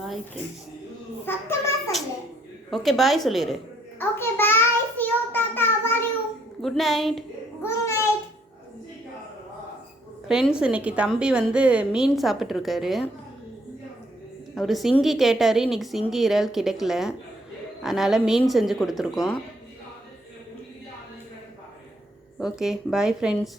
Bye friends. சத்தமா சொல்லு. Okay bye சொல்லிடு. Okay bye. see you tata. How you? Good night. Good night. Friends, இன்றைக்கி தம்பி வந்து மீன் சாப்பிட்ருக்காரு. அவர் சிங்கி கேட்டார். இன்றைக்கி சிங்கி இறால் கிடைக்கல, அதனால் மீன் செஞ்சு கொடுத்துருக்கோம். Okay bye friends.